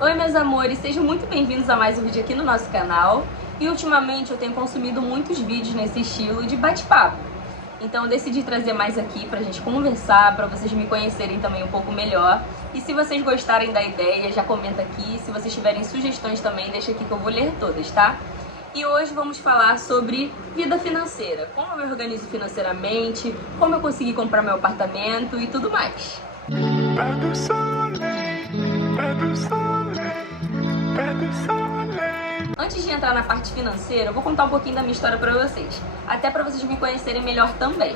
Oi meus amores, sejam muito bem-vindos a mais um vídeo aqui no nosso canal. E ultimamente eu tenho consumido muitos vídeos nesse estilo de bate-papo. Então eu decidi trazer mais aqui pra gente conversar, pra vocês me conhecerem também um pouco melhor. E se vocês gostarem da ideia, já comenta aqui. Se vocês tiverem sugestões também, deixa aqui que eu vou ler todas, tá? E hoje vamos falar sobre vida financeira. Como eu me organizo financeiramente, como eu consegui comprar meu apartamento e tudo mais. Antes de entrar na parte financeira, eu vou contar um pouquinho da minha história pra vocês, até pra vocês me conhecerem melhor também.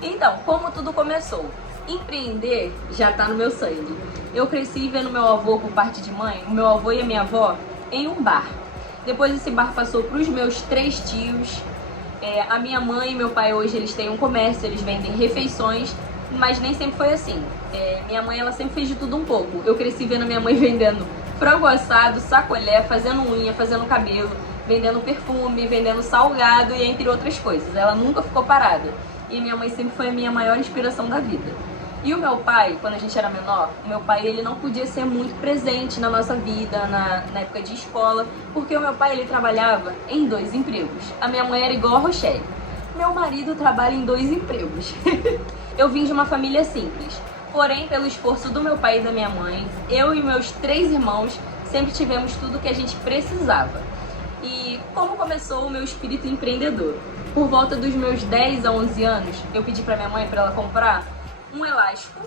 Então, como tudo começou? Empreender já tá no meu sangue. Eu cresci vendo meu avô por parte de mãe, o meu avô e a minha avó, em um bar. Depois esse bar passou pros meus 3 tios. A minha mãe e meu pai hoje eles têm um comércio, eles vendem refeições, mas nem sempre foi assim. Minha mãe ela sempre fez de tudo um pouco. Eu cresci vendo a minha mãe vendendo frango assado, sacolé, fazendo unha, fazendo cabelo, vendendo perfume, vendendo salgado e entre outras coisas. Ela nunca ficou parada. E minha mãe sempre foi a minha maior inspiração da vida. E o meu pai, quando a gente era menor, o meu pai ele não podia ser muito presente na nossa vida, na época de escola, porque o meu pai ele trabalhava em 2 empregos. A minha mãe era igual a Rochelle. Meu marido trabalha em 2 empregos. Eu vim de uma família simples. Porém, pelo esforço do meu pai e da minha mãe, eu e meus 3 irmãos sempre tivemos tudo que a gente precisava. E como começou o meu espírito empreendedor? Por volta dos meus 10 a 11 anos, eu pedi para minha mãe para ela comprar um elástico,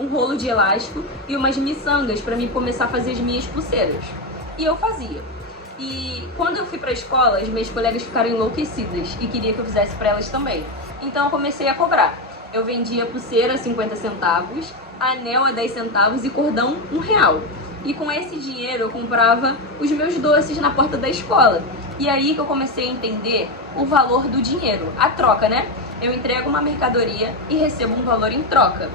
um rolo de elástico e umas miçangas para mim começar a fazer as minhas pulseiras. E eu fazia. E quando eu fui para a escola, as minhas colegas ficaram enlouquecidas e queria que eu fizesse para elas também. Então eu comecei a cobrar. Eu vendia pulseira a 50 centavos, anel a 10 centavos e cordão R$1. E com esse dinheiro eu comprava os meus doces na porta da escola. E aí que eu comecei a entender o valor do dinheiro, a troca, né? Eu entrego uma mercadoria e recebo um valor em troca.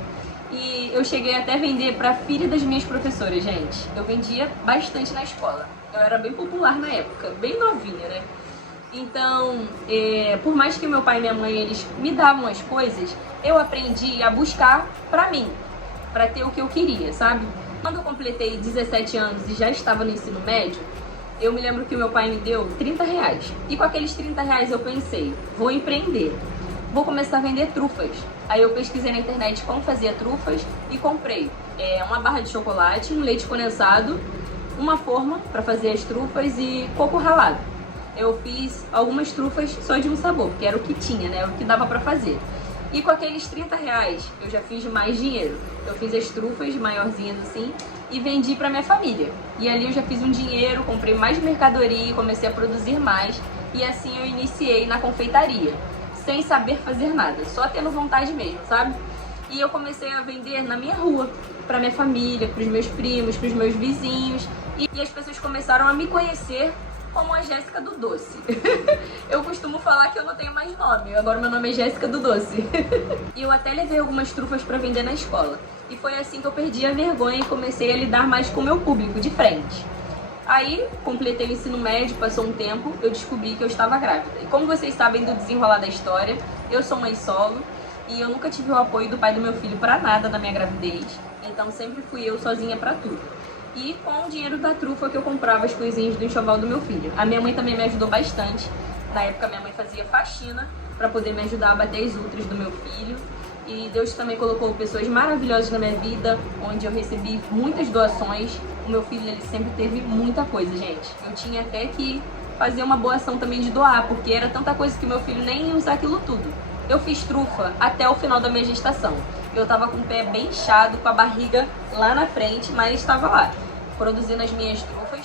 E eu cheguei até a vender para a filha das minhas professoras, gente. Eu vendia bastante na escola. Eu era bem popular na época, bem novinha, né? Então, por mais que meu pai e minha mãe eles me davam as coisas, eu aprendi a buscar pra mim, pra ter o que eu queria, sabe? Quando eu completei 17 anos e já estava no ensino médio, eu me lembro que o meu pai me deu R$30. E com aqueles R$30 eu pensei, vou empreender, vou começar a vender trufas. Aí eu pesquisei na internet como fazia trufas e comprei uma barra de chocolate, um leite condensado, uma forma para fazer as trufas e coco ralado. Eu fiz algumas trufas só de um sabor, porque era o que tinha, né? O que dava pra fazer. E com aqueles R$30 eu já fiz mais dinheiro. Eu fiz as trufas maiorzinhas assim e vendi pra minha família. E ali eu já fiz um dinheiro, comprei mais mercadoria, comecei a produzir mais. E assim eu iniciei na confeitaria, sem saber fazer nada, só tendo vontade mesmo, sabe? E eu comecei a vender na minha rua, pra minha família, pros meus primos, pros meus vizinhos. E as pessoas começaram a me conhecer como a Jéssica do Doce. Eu costumo falar que eu não tenho mais nome, agora meu nome é Jéssica do Doce. E eu até levei algumas trufas pra vender na escola. E foi assim que eu perdi a vergonha e comecei a lidar mais com o meu público, de frente. Aí, completei o ensino médio, passou um tempo, eu descobri que eu estava grávida. E como vocês sabem do desenrolar da história, eu sou mãe solo e eu nunca tive o apoio do pai do meu filho pra nada na minha gravidez. Então sempre fui eu sozinha pra tudo. E com o dinheiro da trufa que eu comprava as coisinhas do enxoval do meu filho. A minha mãe também me ajudou bastante. Na época minha mãe fazia faxina para poder me ajudar a bater as ultras do meu filho. E Deus também colocou pessoas maravilhosas na minha vida, onde eu recebi muitas doações. O meu filho ele sempre teve muita coisa, gente. Eu tinha até que fazer uma boa ação também de doar, porque era tanta coisa que meu filho nem ia usar aquilo tudo. Eu fiz trufa até o final da minha gestação. Eu tava com o pé bem inchado, com a barriga lá na frente, mas estava lá, produzindo as minhas trufas.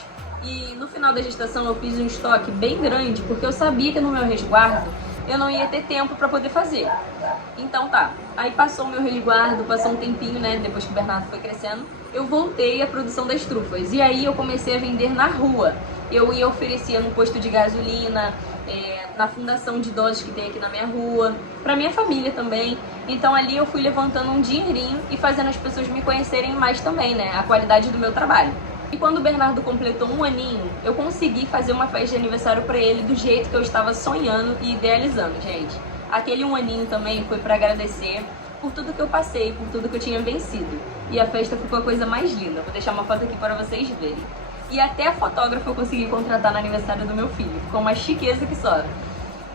E no final da gestação eu fiz um estoque bem grande, porque eu sabia que no meu resguardo eu não ia ter tempo para poder fazer. Então tá, aí passou o meu resguardo, passou um tempinho, né, depois que o Bernardo foi crescendo, eu voltei à produção das trufas. E aí eu comecei a vender na rua. Eu ia oferecer no posto de gasolina, na fundação de idosos que tem aqui na minha rua, pra minha família também. Então ali eu fui levantando um dinheirinho e fazendo as pessoas me conhecerem mais também, né, a qualidade do meu trabalho. E quando o Bernardo completou 1 aninho, eu consegui fazer uma festa de aniversário pra ele do jeito que eu estava sonhando e idealizando, gente. Aquele 1 aninho também foi pra agradecer por tudo que eu passei, por tudo que eu tinha vencido. e a festa ficou a coisa mais linda. Vou deixar uma foto aqui para vocês verem. E até a fotógrafa eu consegui contratar no aniversário do meu filho. Ficou uma chiqueza que só.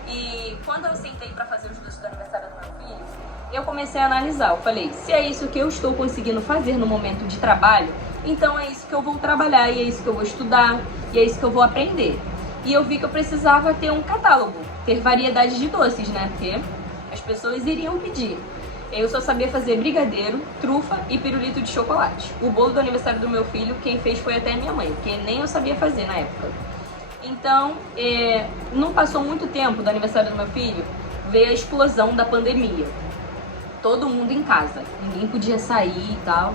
E quando eu sentei para fazer os doces do aniversário do meu filho, eu comecei a analisar. Eu falei, se é isso que eu estou conseguindo fazer no momento de trabalho, então é isso que eu vou trabalhar, e é isso que eu vou estudar, e é isso que eu vou aprender. E eu vi que eu precisava ter um catálogo, ter variedade de doces, né? Porque as pessoas iriam pedir. Eu só sabia fazer brigadeiro, trufa e pirulito de chocolate. O bolo do aniversário do meu filho, quem fez foi até a minha mãe, porque nem eu sabia fazer na época. Então, não passou muito tempo do aniversário do meu filho, veio a explosão da pandemia. Todo mundo em casa, ninguém podia sair e tal.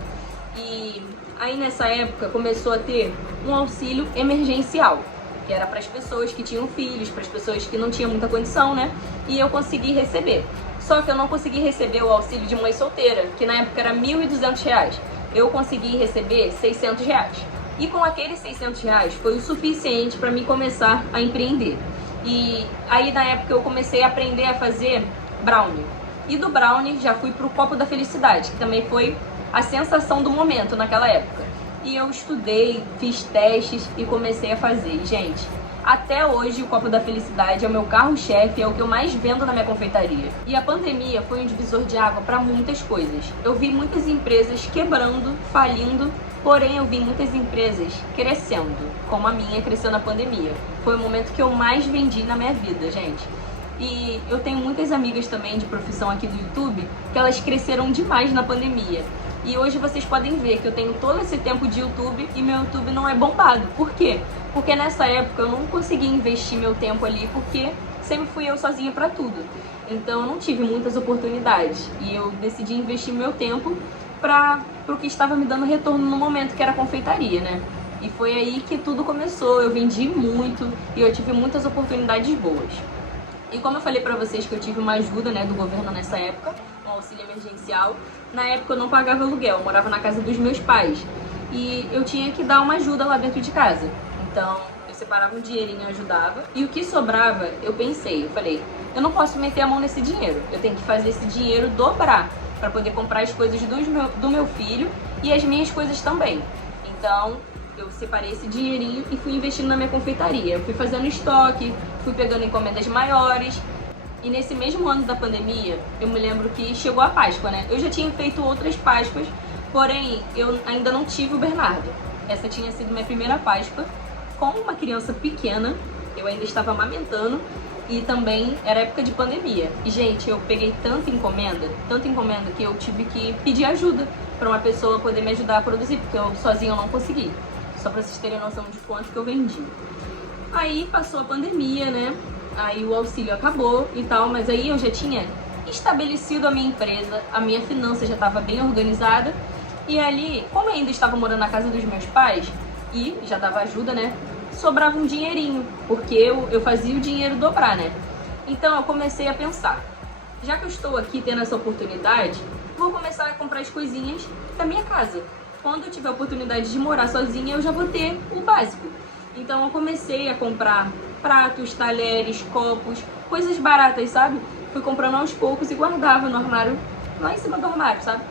E aí nessa época começou a ter um auxílio emergencial, que era para as pessoas que tinham filhos, para as pessoas que não tinham muita condição, né? E eu consegui receber. Só que eu não consegui receber o auxílio de mãe solteira, que na época era R$ 1.200. Eu consegui receber R$ 600. E com aqueles R$ 600 foi o suficiente para mim começar a empreender. E aí na época eu comecei a aprender a fazer brownie. E do brownie já fui pro copo da felicidade, que também foi a sensação do momento naquela época. E eu estudei, fiz testes e comecei a fazer. E, gente, até hoje o copo da felicidade é o meu carro-chefe, é o que eu mais vendo na minha confeitaria. E a pandemia foi um divisor de água para muitas coisas. Eu vi muitas empresas quebrando, falindo, porém eu vi muitas empresas crescendo, como a minha cresceu na pandemia. Foi o momento que eu mais vendi na minha vida, gente. E eu tenho muitas amigas também de profissão aqui do YouTube que elas cresceram demais na pandemia. E hoje vocês podem ver que eu tenho todo esse tempo de YouTube e meu YouTube não é bombado. Por quê? Porque nessa época eu não consegui investir meu tempo ali porque sempre fui eu sozinha pra tudo. Então eu não tive muitas oportunidades e eu decidi investir meu tempo para o que estava me dando retorno no momento, que era a confeitaria, né? E foi aí que tudo começou. Eu vendi muito e eu tive muitas oportunidades boas. E como eu falei pra vocês que eu tive uma ajuda, né, do governo nessa época, um auxílio emergencial, na época eu não pagava aluguel, eu morava na casa dos meus pais. E eu tinha que dar uma ajuda lá dentro de casa. Então eu separava um dinheirinho e ajudava. E o que sobrava, eu falei, eu não posso meter a mão nesse dinheiro. Eu tenho que fazer esse dinheiro dobrar para poder comprar as coisas do meu filho e as minhas coisas também. Então eu separei esse dinheirinho e fui investindo na minha confeitaria. Eu fui fazendo estoque, fui pegando encomendas maiores. E nesse mesmo ano da pandemia, eu me lembro que chegou a Páscoa, né? Eu já tinha feito outras Páscoas, porém eu ainda não tive o Bernardo. Essa tinha sido minha primeira Páscoa com uma criança pequena. Eu ainda estava amamentando e também era época de pandemia. E, gente, eu peguei tanta encomenda que eu tive que pedir ajuda para uma pessoa poder me ajudar a produzir, porque eu sozinha eu não consegui. Só pra vocês terem noção de quanto que eu vendi. Aí passou a pandemia, né? Aí o auxílio acabou e tal, mas aí eu já tinha estabelecido a minha empresa, a minha finança já estava bem organizada. E ali, como eu ainda estava morando na casa dos meus pais e já dava ajuda, né? Sobrava um dinheirinho, porque eu fazia o dinheiro dobrar, né? Então eu comecei a pensar, já que eu estou aqui tendo essa oportunidade, vou começar a comprar as coisinhas da minha casa. Quando eu tiver a oportunidade de morar sozinha, eu já vou ter o básico. Então eu comecei a comprar pratos, talheres, copos, coisas baratas, sabe? Fui comprando aos poucos e guardava no armário, lá em cima do armário, sabe?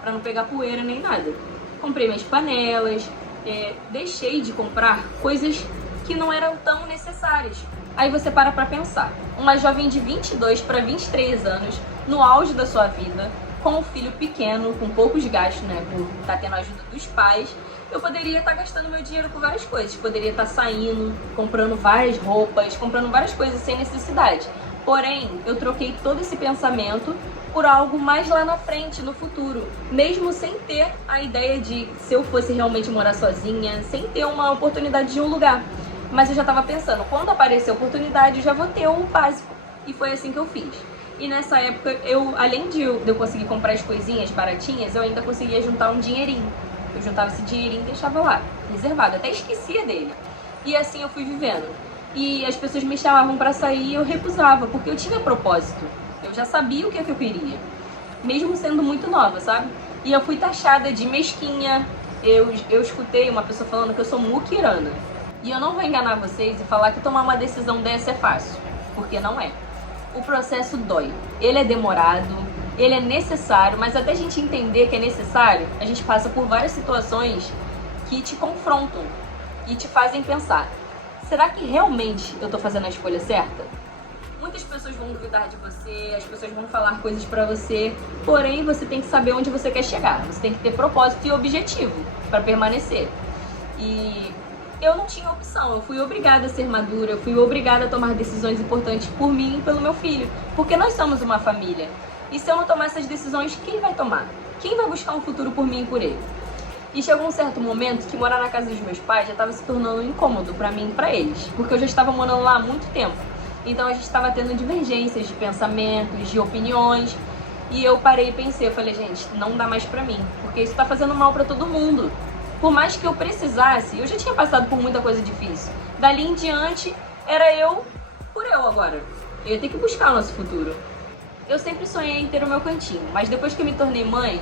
Pra não pegar poeira nem nada. Comprei minhas panelas, deixei de comprar coisas que não eram tão necessárias. Aí você para pra pensar. Uma jovem de 22 para 23 anos, no auge da sua vida, com um filho pequeno, com poucos gastos, né, por estar tendo a ajuda dos pais, eu poderia estar gastando meu dinheiro com várias coisas. Poderia estar saindo, comprando várias roupas, comprando várias coisas sem necessidade. Porém, eu troquei todo esse pensamento por algo mais lá na frente, no futuro. Mesmo sem ter a ideia de se eu fosse realmente morar sozinha, sem ter uma oportunidade de um lugar. Mas eu já estava pensando, quando aparecer a oportunidade, eu já vou ter o básico. E foi assim que eu fiz. E nessa época, além de eu conseguir comprar as coisinhas baratinhas, eu ainda conseguia juntar um dinheirinho. Eu juntava esse dinheirinho e deixava lá, reservado. Até esquecia dele. E assim eu fui vivendo. E as pessoas me chamavam pra sair e eu recusava, porque eu tinha propósito. Eu já sabia o que é que eu queria. Mesmo sendo muito nova, sabe? E eu fui taxada de mesquinha. Eu escutei uma pessoa falando que eu sou muquirana. E eu não vou enganar vocês e falar que tomar uma decisão dessa é fácil. Porque não é. O processo dói. Ele é demorado. ele é necessário, mas até a gente entender que é necessário, a gente passa por várias situações que te confrontam e te fazem pensar, será que realmente eu tô fazendo a escolha certa? Muitas pessoas vão duvidar de você, as pessoas vão falar coisas pra você, porém você tem que saber onde você quer chegar, você tem que ter propósito e objetivo pra permanecer. E eu não tinha opção, eu fui obrigada a ser madura, eu fui obrigada a tomar decisões importantes por mim e pelo meu filho, porque nós somos uma família. E se eu não tomar essas decisões, quem vai tomar? Quem vai buscar um futuro por mim e por ele? E chegou um certo momento que morar na casa dos meus pais já estava se tornando incômodo pra mim e pra eles, porque eu já estava morando lá há muito tempo. Então a gente estava tendo divergências de pensamentos, de opiniões, e eu parei e pensei, eu falei, gente, não dá mais pra mim, porque isso tá fazendo mal pra todo mundo. Por mais que eu precisasse, eu já tinha passado por muita coisa difícil. Dali em diante, era eu por eu agora. Eu ia ter que buscar o nosso futuro. Eu sempre sonhei em ter o meu cantinho, mas depois que eu me tornei mãe,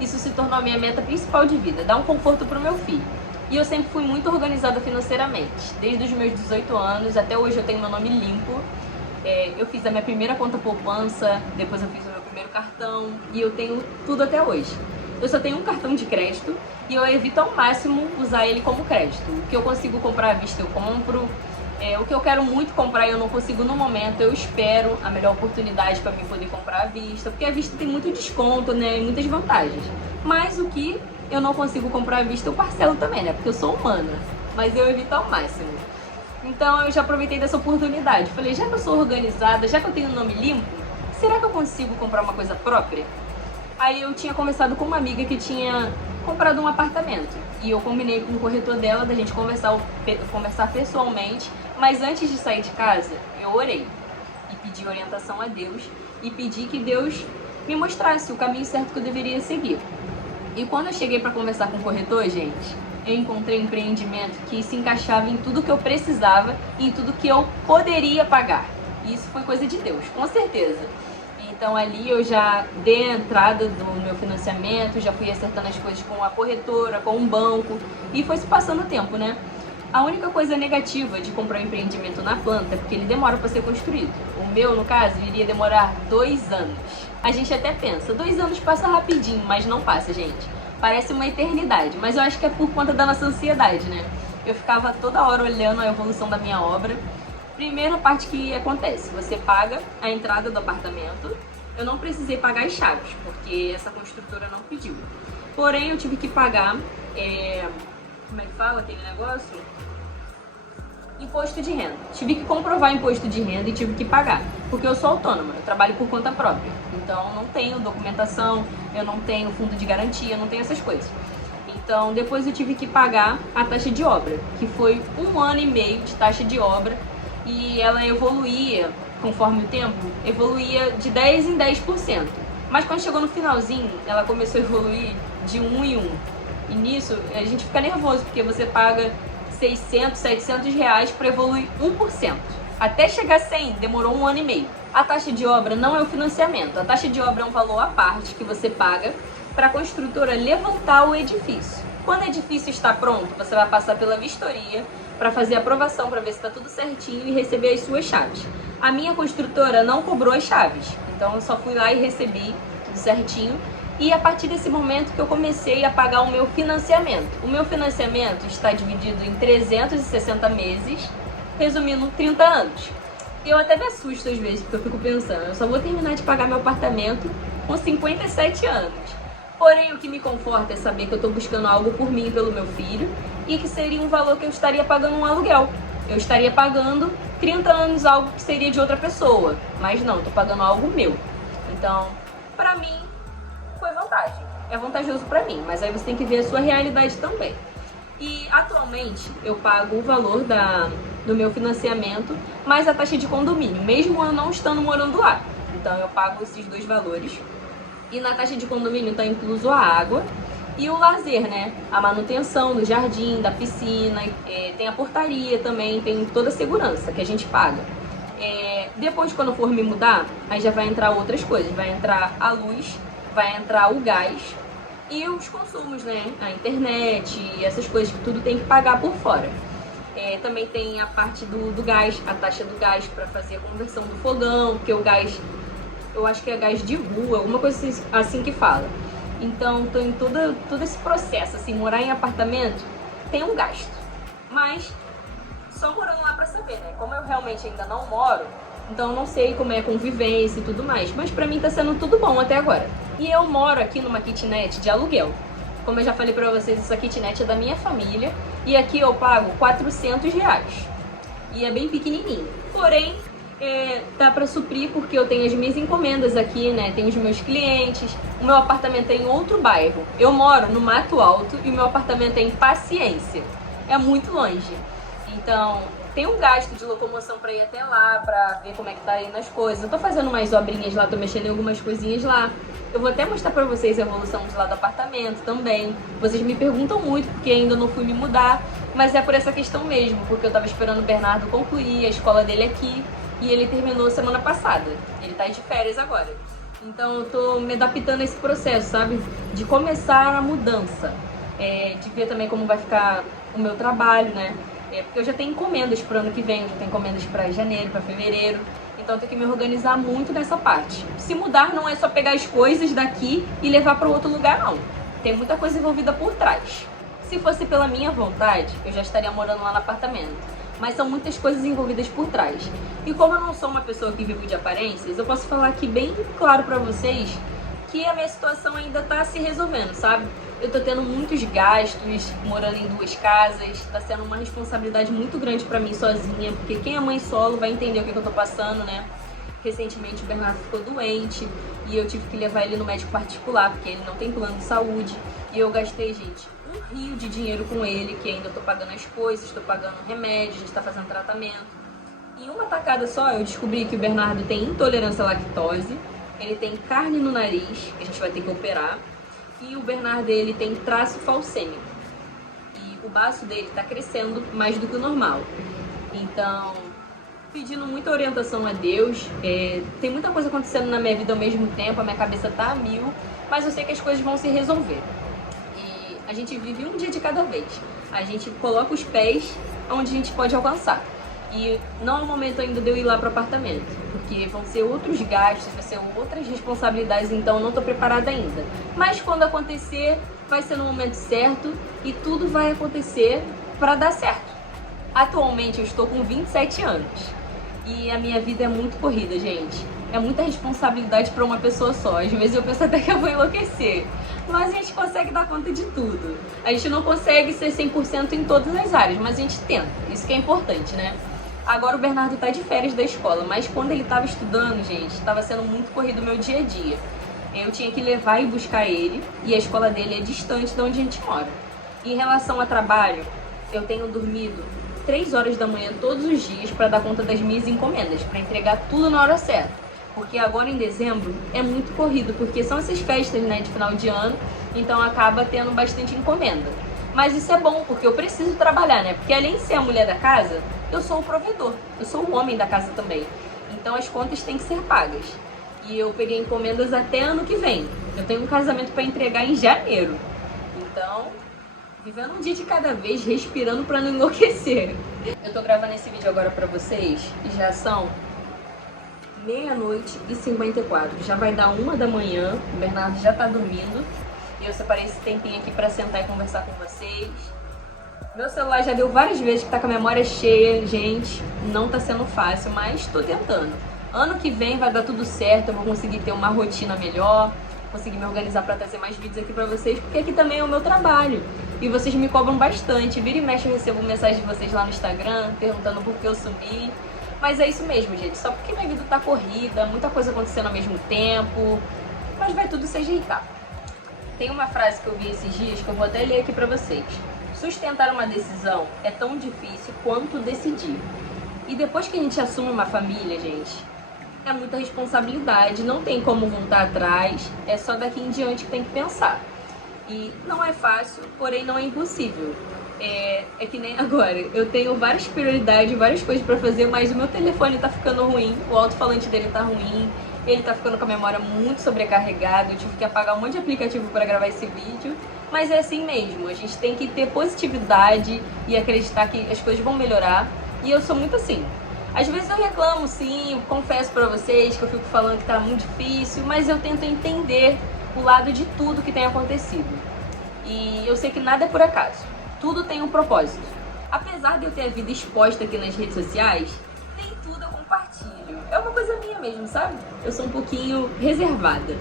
isso se tornou a minha meta principal de vida, dar um conforto pro meu filho. E eu sempre fui muito organizada financeiramente. Desde os meus 18 anos, até hoje eu tenho meu nome limpo. Eu fiz a minha primeira conta poupança, depois eu fiz o meu primeiro cartão, e eu tenho tudo até hoje. Eu só tenho um cartão de crédito, e eu evito ao máximo usar ele como crédito. O que eu consigo comprar à vista eu compro. O que eu quero muito comprar e eu não consigo no momento, eu espero a melhor oportunidade para mim poder comprar à vista, porque à vista tem muito desconto, né, e muitas vantagens. Mas o que eu não consigo comprar à vista eu parcelo também, né, porque eu sou humana, mas eu evito ao máximo. Então eu já aproveitei dessa oportunidade, falei, já que eu sou organizada, já que eu tenho o nome limpo, será que eu consigo comprar uma coisa própria? Aí eu tinha conversado com uma amiga que tinha comprado um apartamento, e eu combinei com o corretor dela da gente conversar pessoalmente. Mas antes de sair de casa, eu orei e pedi orientação a Deus e pedi que Deus me mostrasse o caminho certo que eu deveria seguir. E quando eu cheguei para conversar com o corretor, gente, eu encontrei um empreendimento que se encaixava em tudo que eu precisava e em tudo que eu poderia pagar. E isso foi coisa de Deus, com certeza. Então ali eu já dei a entrada do meu financiamento, já fui acertando as coisas com a corretora, com o banco, e foi se passando o tempo, né? A única coisa negativa de comprar um empreendimento na planta é porque ele demora para ser construído. O meu, no caso, iria demorar 2 anos. A gente até pensa, 2 anos passa rapidinho, mas não passa, gente. Parece uma eternidade, mas eu acho que é por conta da nossa ansiedade, né? Eu ficava toda hora olhando a evolução da minha obra. Primeira parte que acontece, você paga a entrada do apartamento. Eu não precisei pagar as chaves, porque essa construtora não pediu. Porém, eu tive que pagar, como é que fala aquele negócio? Imposto de renda. Tive que comprovar imposto de renda e tive que pagar, porque eu sou autônoma, eu trabalho por conta própria. Então, não tenho documentação, eu não tenho fundo de garantia, não tenho essas coisas. Então, depois eu tive que pagar a taxa de obra, que foi 1 ano e meio de taxa de obra, e ela evoluía, conforme o tempo, evoluía de 10 em 10%. Mas quando chegou no finalzinho, ela começou a evoluir de 1 em 1. E nisso, a gente fica nervoso, porque você paga 600, 700 reais para evoluir 1%. Até chegar a 100, demorou 1 ano e meio. A taxa de obra não é o financiamento. A taxa de obra é um valor à parte que você paga para a construtora levantar o edifício. Quando o edifício está pronto, você vai passar pela vistoria para fazer a aprovação, para ver se está tudo certinho e receber as suas chaves. A minha construtora não cobrou as chaves, então eu só fui lá e recebi tudo certinho. E a partir desse momento que eu comecei a pagar o meu financiamento. O meu financiamento está dividido em 360 meses, resumindo 30 anos. Eu até me assusto às vezes, porque eu fico pensando, eu só vou terminar de pagar meu apartamento com 57 anos. Porém, o que me conforta é saber que eu estou buscando algo por mim e pelo meu filho, e que seria um valor que eu estaria pagando um aluguel. Eu estaria pagando 30 anos algo que seria de outra pessoa, mas não, estou pagando algo meu. Então, para mim, foi vantagem. É vantajoso pra mim, mas aí você tem que ver a sua realidade também. E atualmente eu pago o valor do meu financiamento mais a taxa de condomínio, mesmo eu não estando morando lá. Então eu pago esses 2 valores. E na taxa de condomínio está incluso a água e o lazer, né? A manutenção do jardim, da piscina, tem a portaria também, tem toda a segurança que a gente paga. Depois, quando for me mudar, aí já vai entrar outras coisas. Vai entrar a luz, vai entrar o gás e os consumos, né? A internet e essas coisas que tudo tem que pagar por fora. Também tem a parte do gás, a taxa do gás para fazer a conversão do fogão, porque o gás eu acho que é gás de rua, alguma coisa assim que fala. Então, tô em todo esse processo, assim, morar em apartamento tem um gasto. Mas, só morando lá pra saber, né? Como eu realmente ainda não moro, então eu não sei como é a convivência e tudo mais. Mas pra mim tá sendo tudo bom até agora. E eu moro aqui numa kitnet de aluguel. Como eu já falei pra vocês, essa kitnet é da minha família. E aqui eu pago R$400. E é bem pequenininho. Porém, dá pra suprir porque eu tenho as minhas encomendas aqui, né? Tenho os meus clientes. O meu apartamento é em outro bairro. Eu moro no Mato Alto e o meu apartamento é em Paciência. É muito longe. Então, tem um gasto de locomoção pra ir até lá, pra ver como é que tá indo as coisas. Eu tô fazendo umas obrinhas lá, tô mexendo em algumas coisinhas lá. Eu vou até mostrar pra vocês a evolução de lá do apartamento também. Vocês me perguntam muito porque ainda não fui me mudar, mas é por essa questão mesmo, porque eu tava esperando o Bernardo concluir a escola dele aqui e ele terminou semana passada. Ele tá de férias agora. Então eu tô me adaptando a esse processo, sabe? De começar a mudança. De ver também como vai ficar o meu trabalho, né? Porque eu já tenho encomendas pro ano que vem, eu já tenho encomendas pra janeiro, pra fevereiro. Então eu tenho que me organizar muito nessa parte. Se mudar não é só pegar as coisas daqui e levar para outro lugar, não. Tem muita coisa envolvida por trás. Se fosse pela minha vontade, eu já estaria morando lá no apartamento. Mas são muitas coisas envolvidas por trás. E como eu não sou uma pessoa que vive de aparências, eu posso falar aqui bem claro pra vocês que a minha situação ainda tá se resolvendo, sabe? Eu tô tendo muitos gastos, morando em 2 casas, tá sendo uma responsabilidade muito grande pra mim sozinha, porque quem é mãe solo vai entender o que eu tô passando, né? Recentemente o Bernardo ficou doente e eu tive que levar ele no médico particular, porque ele não tem plano de saúde. E eu gastei, gente, um rio de dinheiro com ele, que ainda tô pagando as coisas, tô pagando remédio, a gente tá fazendo tratamento. Em uma tacada só, eu descobri que o Bernardo tem intolerância à lactose, ele tem carne no nariz, que a gente vai ter que operar, e o Bernardo, ele tem traço falcêmico. E o baço dele tá crescendo mais do que o normal. Então, pedindo muita orientação a Deus, tem muita coisa acontecendo na minha vida ao mesmo tempo, a minha cabeça tá a mil, mas eu sei que as coisas vão se resolver. E a gente vive um dia de cada vez. A gente coloca os pés onde a gente pode alcançar. E não é o momento ainda de eu ir lá pro apartamento, porque vão ser outros gastos, vai ser outras responsabilidades, então eu não tô preparada ainda. Mas quando acontecer, vai ser no momento certo e tudo vai acontecer para dar certo. Atualmente eu estou com 27 anos e a minha vida é muito corrida, gente. É muita responsabilidade para uma pessoa só. Às vezes eu penso até que eu vou enlouquecer. Mas a gente consegue dar conta de tudo. A gente não consegue ser 100% em todas as áreas, mas a gente tenta. Isso que é importante, né? Agora o Bernardo tá de férias da escola, mas quando ele tava estudando, gente, tava sendo muito corrido o meu dia a dia. Eu tinha que levar e buscar ele, e a escola dele é distante de onde a gente mora. E em relação a trabalho, eu tenho dormido 3 horas da manhã todos os dias para dar conta das minhas encomendas, para entregar tudo na hora certa. Porque agora em dezembro é muito corrido, porque são essas festas, né, de final de ano, então acaba tendo bastante encomenda. Mas isso é bom, porque eu preciso trabalhar, né? Porque além de ser a mulher da casa, eu sou o provedor, eu sou o homem da casa também. Então as contas têm que ser pagas. E eu peguei encomendas até ano que vem. Eu tenho um casamento para entregar em janeiro. Então, vivendo um dia de cada vez, respirando para não enlouquecer. Eu tô gravando esse vídeo agora para vocês e já são 00h54. Já vai dar 1 da manhã, o Bernardo já tá dormindo. E eu separei esse tempinho aqui pra sentar e conversar com vocês. Meu celular já deu várias vezes que tá com a memória cheia, gente. Não tá sendo fácil, mas tô tentando. Ano que vem vai dar tudo certo, eu vou conseguir ter uma rotina melhor, conseguir me organizar pra trazer mais vídeos aqui pra vocês, porque aqui também é o meu trabalho. E vocês me cobram bastante. Vira e mexe eu recebo mensagem de vocês lá no Instagram, perguntando por que eu sumi. Mas é isso mesmo, gente. Só porque minha vida tá corrida, muita coisa acontecendo ao mesmo tempo. Mas vai tudo se ajeitar. Tem uma frase que eu vi esses dias que eu vou até ler aqui pra vocês. Sustentar uma decisão é tão difícil quanto decidir. E depois que a gente assume uma família, gente, é muita responsabilidade, não tem como voltar atrás, é só daqui em diante que tem que pensar. E não é fácil, porém não é impossível. É que nem agora, eu tenho várias prioridades, várias coisas pra fazer, mas o meu telefone tá ficando ruim, o alto-falante dele tá ruim, ele tá ficando com a memória muito sobrecarregada, eu tive que apagar um monte de aplicativo para gravar esse vídeo, mas é assim mesmo, a gente tem que ter positividade e acreditar que as coisas vão melhorar, e eu sou muito assim. Às vezes eu reclamo, sim, confesso pra vocês que eu fico falando que tá muito difícil, mas eu tento entender o lado de tudo que tem acontecido. E eu sei que nada é por acaso, tudo tem um propósito. Apesar de eu ter a vida exposta aqui nas redes sociais, nem tudo eu compartilho. É uma coisa minha mesmo, sabe? Eu sou um pouquinho reservada.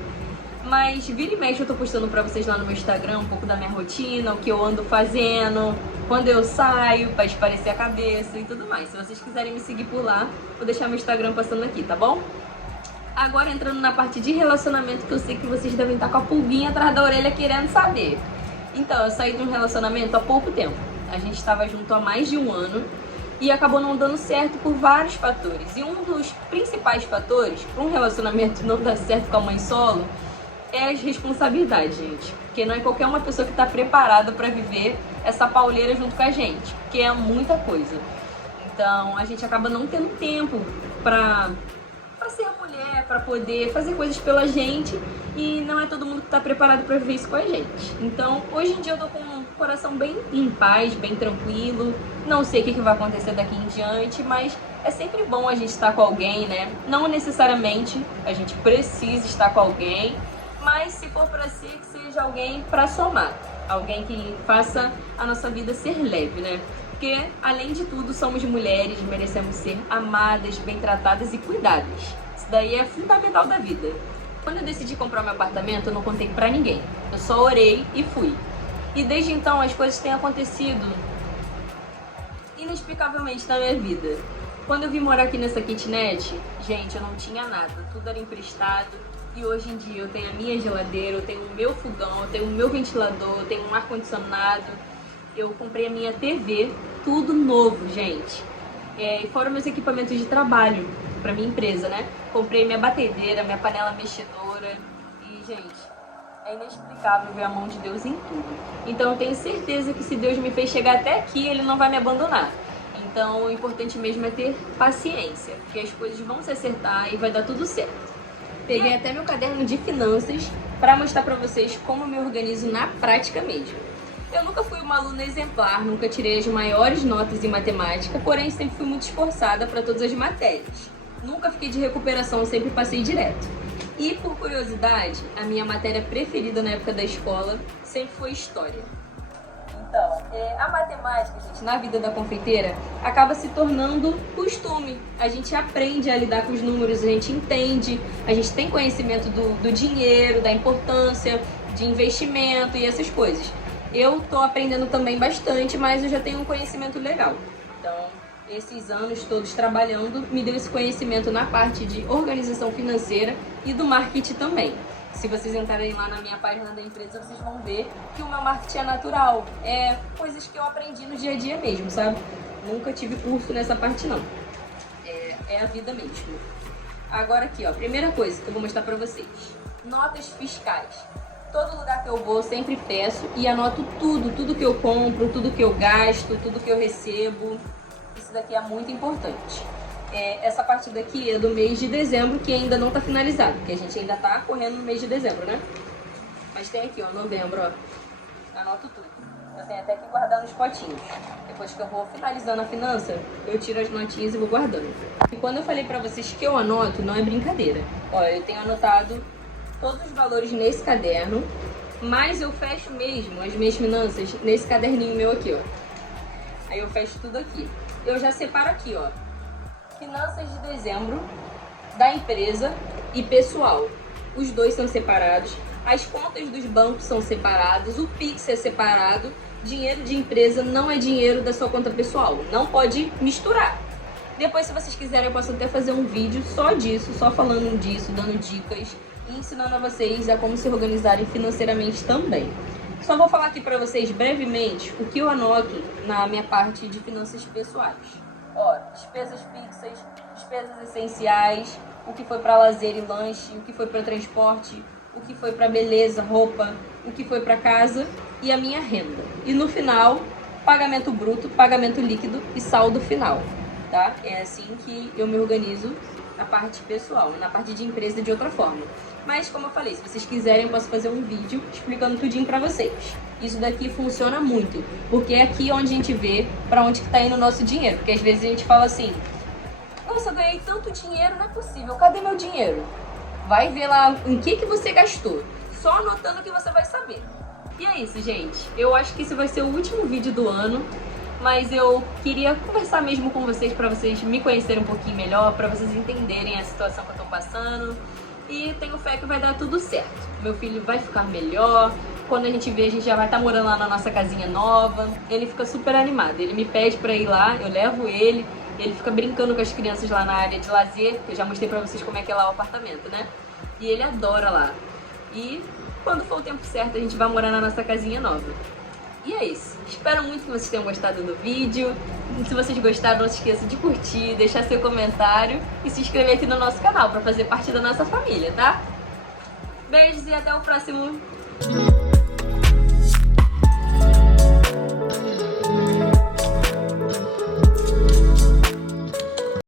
Mas vira e mexe eu tô postando pra vocês lá no meu Instagram um pouco da minha rotina, o que eu ando fazendo, quando eu saio, pra esparecer a cabeça e tudo mais. Se vocês quiserem me seguir por lá, vou deixar meu Instagram passando aqui, tá bom? Agora entrando na parte de relacionamento, que eu sei que vocês devem estar com a pulguinha atrás da orelha querendo saber. Então, eu saí de um relacionamento há pouco tempo. A gente estava junto há mais de um ano e acabou não dando certo por vários fatores. E um dos principais fatores para um relacionamento não dar certo com a mãe solo é as responsabilidades, gente. Porque não é qualquer uma pessoa que está preparada para viver essa pauleira junto com a gente, porque é muita coisa. Então, a gente acaba não tendo tempo para ser mulher, para poder fazer coisas pela gente, e não é todo mundo que está preparado para viver isso com a gente. Então, hoje em dia eu tô com um coração bem em paz, bem tranquilo. Não sei o que vai acontecer daqui em diante, mas é sempre bom a gente estar com alguém, né? Não necessariamente a gente precisa estar com alguém, mas se for para ser, que seja alguém para somar, alguém que faça a nossa vida ser leve, né? Porque, além de tudo, somos mulheres, merecemos ser amadas, bem tratadas e cuidadas. Isso daí é fundamental da vida. Quando eu decidi comprar meu apartamento, eu não contei pra ninguém. Eu só orei e fui. E desde então, as coisas têm acontecido inexplicavelmente na minha vida. Quando eu vim morar aqui nessa kitnet, gente, eu não tinha nada. Tudo era emprestado. E hoje em dia eu tenho a minha geladeira, eu tenho o meu fogão, eu tenho o meu ventilador, eu tenho um ar-condicionado. Eu comprei a minha TV, tudo novo, gente. E fora meus equipamentos de trabalho pra minha empresa, né? Comprei minha batedeira, minha panela mexedora. E, gente, é inexplicável ver a mão de Deus em tudo. Então eu tenho certeza que se Deus me fez chegar até aqui, Ele não vai me abandonar. Então o importante mesmo é ter paciência, porque as coisas vão se acertar e vai dar tudo certo. Peguei até meu caderno de finanças pra mostrar pra vocês como eu me organizo na prática mesmo. Eu nunca fui uma aluna exemplar, nunca tirei as maiores notas em matemática, porém sempre fui muito esforçada para todas as matérias. Nunca fiquei de recuperação, sempre passei direto. E por curiosidade, a minha matéria preferida na época da escola sempre foi História. Então, a matemática, gente, na vida da confeiteira, acaba se tornando costume. A gente aprende a lidar com os números, a gente entende, a gente tem conhecimento do dinheiro, da importância de investimento e essas coisas. Eu tô aprendendo também bastante, mas eu já tenho um conhecimento legal. Então, esses anos todos trabalhando me deu esse conhecimento na parte de organização financeira e do marketing também. Se vocês entrarem lá na minha página da empresa, vocês vão ver que o meu marketing é natural. É coisas que eu aprendi no dia a dia mesmo, sabe? Nunca tive curso nessa parte, não. É a vida mesmo. Agora aqui, ó, primeira coisa que eu vou mostrar pra vocês. Notas fiscais. Todo lugar que eu vou, eu sempre peço e anoto tudo que eu compro, tudo que eu gasto, tudo que eu recebo. Isso daqui é muito importante. Essa parte daqui é do mês de dezembro, que ainda não está finalizado, porque a gente ainda está correndo no mês de dezembro, né? Mas tem aqui, ó, novembro, ó. Anoto tudo. Eu tenho até que guardar nos potinhos. Depois que eu vou finalizando a finança, eu tiro as notinhas e vou guardando. E quando eu falei pra vocês que eu anoto, não é brincadeira. Ó, eu tenho anotado todos os valores nesse caderno, mas eu fecho mesmo as minhas finanças nesse caderninho meu aqui, ó. Aí eu fecho tudo aqui. Eu já separo aqui, ó, finanças de dezembro da empresa e pessoal. Os dois são separados, as contas dos bancos são separadas, o Pix é separado, dinheiro de empresa não é dinheiro da sua conta pessoal, não pode misturar. Depois, se vocês quiserem, eu posso até fazer um vídeo só disso, só falando disso, dando dicas e ensinando a vocês a como se organizarem financeiramente também. Só vou falar aqui para vocês brevemente o que eu anoto na minha parte de finanças pessoais. Ó, despesas fixas, despesas essenciais, o que foi para lazer e lanche, o que foi para transporte, o que foi para beleza, roupa, o que foi para casa e a minha renda. E no final, pagamento bruto, pagamento líquido e saldo final, tá? É assim que eu me organizo na parte pessoal, na parte de empresa de outra forma. Mas, como eu falei, se vocês quiserem, eu posso fazer um vídeo explicando tudinho pra vocês. Isso daqui funciona muito, porque é aqui onde a gente vê pra onde que tá indo o nosso dinheiro. Porque às vezes a gente fala assim, Nossa, eu ganhei tanto dinheiro, não é possível. Cadê meu dinheiro? Vai ver lá em que você gastou. Só anotando que você vai saber. E é isso, gente. Eu acho que esse vai ser o último vídeo do ano. Mas eu queria conversar mesmo com vocês pra vocês me conhecerem um pouquinho melhor, pra vocês entenderem a situação que eu tô passando. E tenho fé que vai dar tudo certo. Meu filho vai ficar melhor. Quando a gente vê, a gente já vai estar morando lá na nossa casinha nova. Ele fica super animado. Ele me pede pra ir lá, eu levo ele. Ele fica brincando com as crianças lá na área de lazer. Eu já mostrei pra vocês como é que é lá o apartamento, né? E ele adora lá. E quando for o tempo certo, a gente vai morar na nossa casinha nova. E é isso. Espero muito que vocês tenham gostado do vídeo. Se vocês gostaram, não se esqueça de curtir, deixar seu comentário e se inscrever aqui no nosso canal para fazer parte da nossa família, tá? Beijos e até o próximo!